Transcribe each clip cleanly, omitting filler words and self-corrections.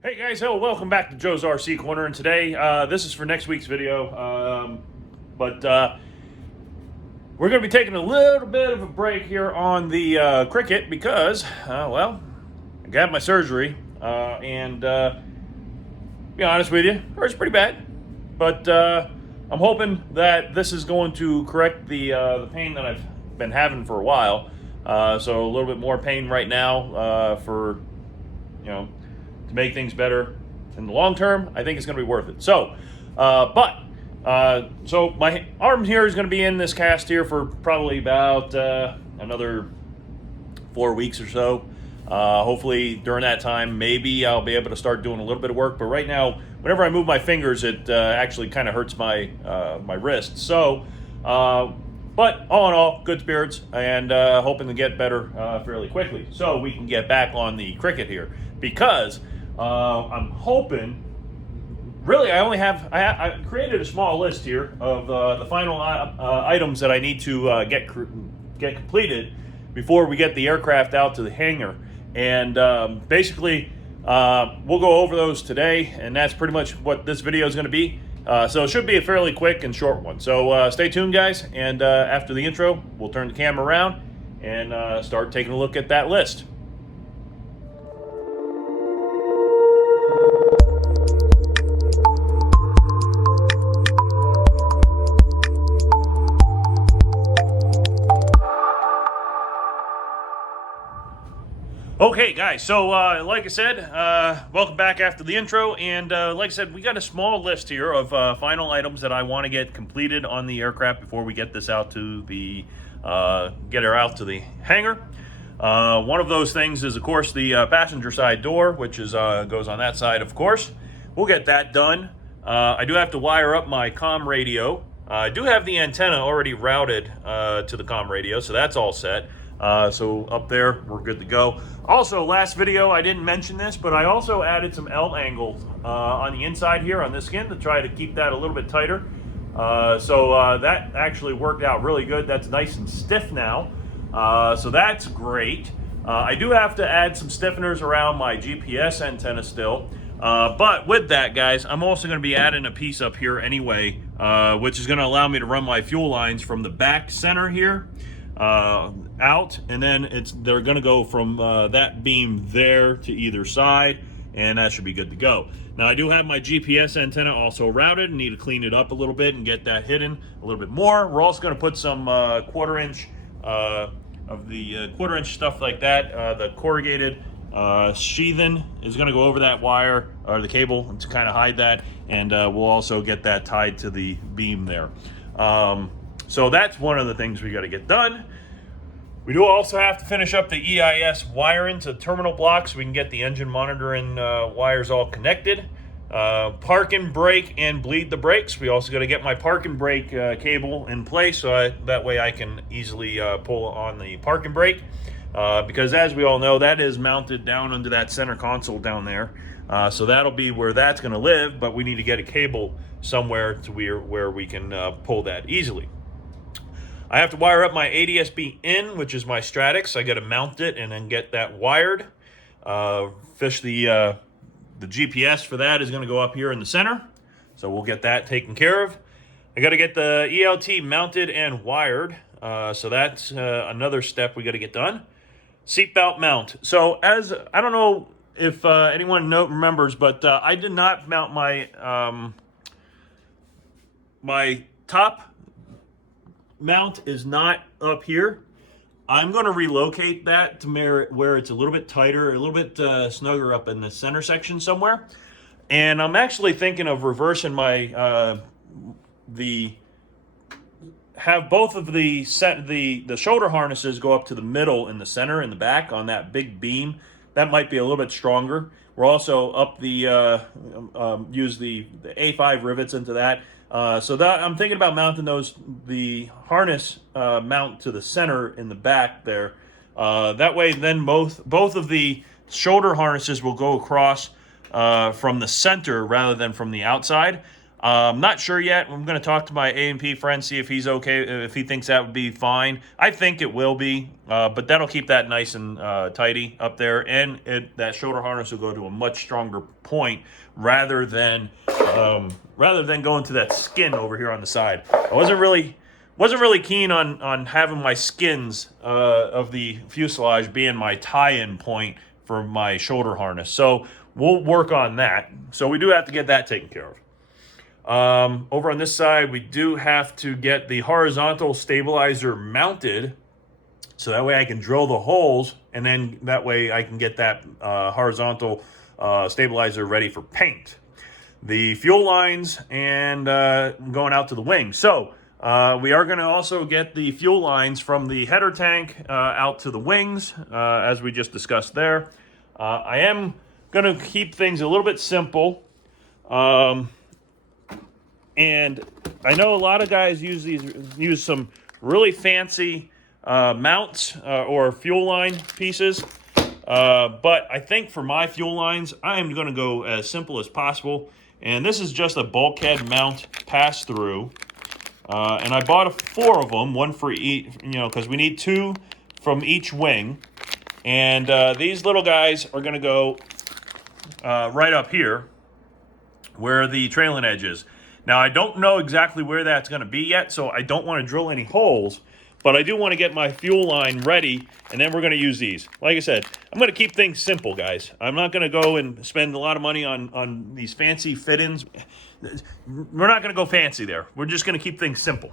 Hey guys, hello, welcome back to Joe's RC Corner, and today, this is for next week's video, but we're going to be taking a little bit of a break here on the Cricket because, well, I got my surgery, and be honest with you, it hurts pretty bad, but I'm hoping that this is going to correct the pain that I've been having for a while, so a little bit more pain right now for, you know, to make things better in the long term. I think it's going to be worth it. So, so my arm here is going to be in this cast here for probably about another 4 weeks or so. Hopefully during that time, maybe I'll be able to start doing a little bit of work. But right now, whenever I move my fingers, it actually kind of hurts my my wrist. So, but all in all, good spirits and hoping to get better fairly quickly, so we can get back on the Cricket here because. I'm hoping, really, I created a small list here of the final items that I need to get completed before we get the aircraft out to the hangar. And basically, we'll go over those today, and that's pretty much what this video is going to be. So it should be a fairly quick and short one. So stay tuned, guys, and after the intro, we'll turn the camera around and start taking a look at that list. Okay, guys, so like I said, welcome back after the intro, and like I said, we got a small list here of final items that I want to get completed on the aircraft before we get this out to the, get her out to the hangar. One of those things is, of course, the passenger side door, which is goes on that side, of course. We'll get that done. I do have to wire up my comm radio. I do have the antenna already routed to the comm radio, so that's all set. So up there, we're good to go. Also, last video, I didn't mention this, but I also added some L angles on the inside here on this skin to try to keep that a little bit tighter. So that actually worked out really good. That's nice and stiff now. So that's great. I do have to add some stiffeners around my GPS antenna still. But with that, guys, I'm also going to be adding a piece up here anyway, which is going to allow me to run my fuel lines from the back center here out, and then they're going to go from that beam there to either side, and that should be good to go. Now I do have my GPS antenna also routed and need to clean it up a little bit and get that hidden a little bit more. We're also going to put some quarter-inch of the quarter-inch stuff like that. The corrugated sheathing is going to go over that wire or the cable to kind of hide that, and we'll also get that tied to the beam there. So that's one of the things we got to get done. We do also have to finish up the EIS wiring to terminal blocks so we can get the engine monitoring wires all connected. Park and brake and bleed the brakes. We also got to get my park and brake cable in place so that way I can easily pull on the park and brake. Because as we all know, that is mounted down under that center console down there. So that'll be where that's going to live, but we need to get a cable somewhere to where we can pull that easily. I have to wire up my ADS-B in, which is my Stratix. I got to mount it and then get that wired. Fish the GPS for that is going to go up here in the center, so we'll get that taken care of. I got to get the ELT mounted and wired, so that's another step we got to get done. Seatbelt mount. So as I don't know if anyone remembers, but I did not mount my my top mount is not up here. I'm going to relocate that to where it's a little bit tighter, a little bit snugger up in the center section somewhere. And I'm actually thinking of reversing my have both of the shoulder harnesses go up to the middle in the center in the back on that big beam. That might be a little bit stronger. We're also up the use the A5 rivets into that. So that I'm thinking about mounting the harness mount to the center in the back there. That way, then both of the shoulder harnesses will go across from the center rather than from the outside. I'm not sure yet. I'm going to talk to my A&P friend, see if he's okay, if he thinks that would be fine. I think it will be, but that'll keep that nice and tidy up there, and that shoulder harness will go to a much stronger point rather than going to that skin over here on the side. I wasn't really keen on having my skins of the fuselage being my tie-in point for my shoulder harness. So we'll work on that. So we do have to get that taken care of. Over on this side, we do have to get the horizontal stabilizer mounted, so that way I can drill the holes, and then that way I can get that horizontal stabilizer ready for paint. The fuel lines and going out to the wing. So we are going to also get the fuel lines from the header tank out to the wings, as we just discussed there. I am going to keep things a little bit simple. And I know a lot of guys use some really fancy mounts or fuel line pieces. But I think for my fuel lines, I am going to go as simple as possible. And this is just a bulkhead mount pass-through. And I bought 4 of them, one for each, because we need 2 from each wing. And these little guys are going to go right up here where the trailing edge is. Now, I don't know exactly where that's going to be yet, so I don't want to drill any holes, but I do want to get my fuel line ready, and then we're going to use these. Like I said, I'm going to keep things simple, guys. I'm not going to go and spend a lot of money on these fancy fit-ins. We're not going to go fancy there. We're just going to keep things simple.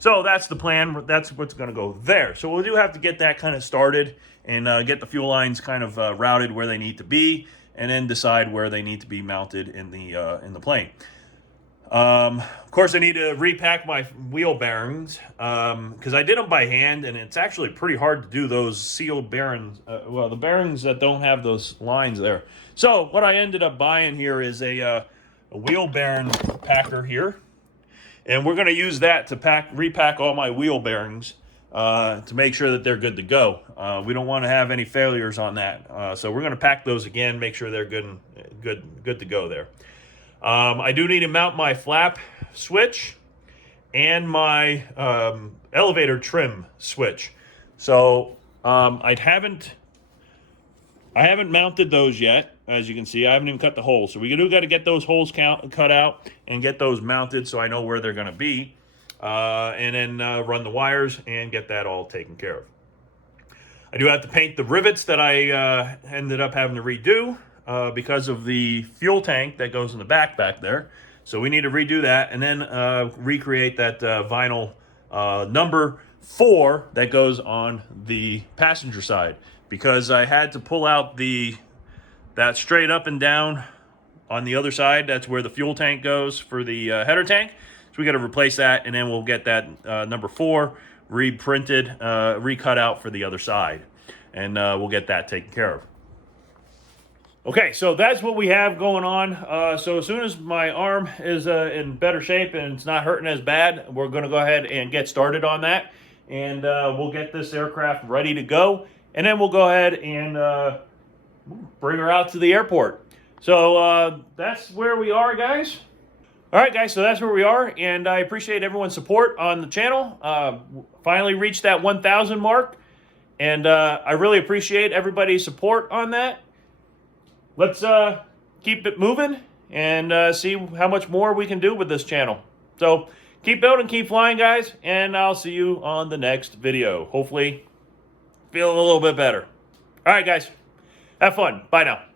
So that's the plan. That's what's going to go there. So we do have to get that kind of started and get the fuel lines kind of routed where they need to be, and then decide where they need to be mounted in the plane. Of course, I need to repack my wheel bearings because I did them by hand, and it's actually pretty hard to do those sealed bearings. The bearings that don't have those lines there. So what I ended up buying here is a wheel bearing packer here, and we're going to use that to repack all my wheel bearings to make sure that they're good to go. We don't want to have any failures on that, so we're going to pack those again, make sure they're good to go there. I do need to mount my flap switch and my elevator trim switch. So I haven't mounted those yet. As you can see, I haven't even cut the holes. So we do got to get those holes cut out and get those mounted so I know where they're going to be. And then run the wires and get that all taken care of. I do have to paint the rivets that I ended up having to redo. Because of the fuel tank that goes in the back there. So we need to redo that and then recreate that vinyl number 4 that goes on the passenger side. Because I had to pull out that straight up and down on the other side. That's where the fuel tank goes for the header tank. So we got to replace that, and then we'll get that number 4 reprinted, recut out for the other side. And we'll get that taken care of. Okay, so that's what we have going on. So as soon as my arm is in better shape and it's not hurting as bad, we're going to go ahead and get started on that. And we'll get this aircraft ready to go. And then we'll go ahead and bring her out to the airport. So that's where we are, guys. All right, guys, so that's where we are. And I appreciate everyone's support on the channel. Finally reached that 1,000 mark. And I really appreciate everybody's support on that. Let's keep it moving and see how much more we can do with this channel. So keep building, keep flying, guys, and I'll see you on the next video. Hopefully feeling a little bit better. All right, guys, have fun. Bye now.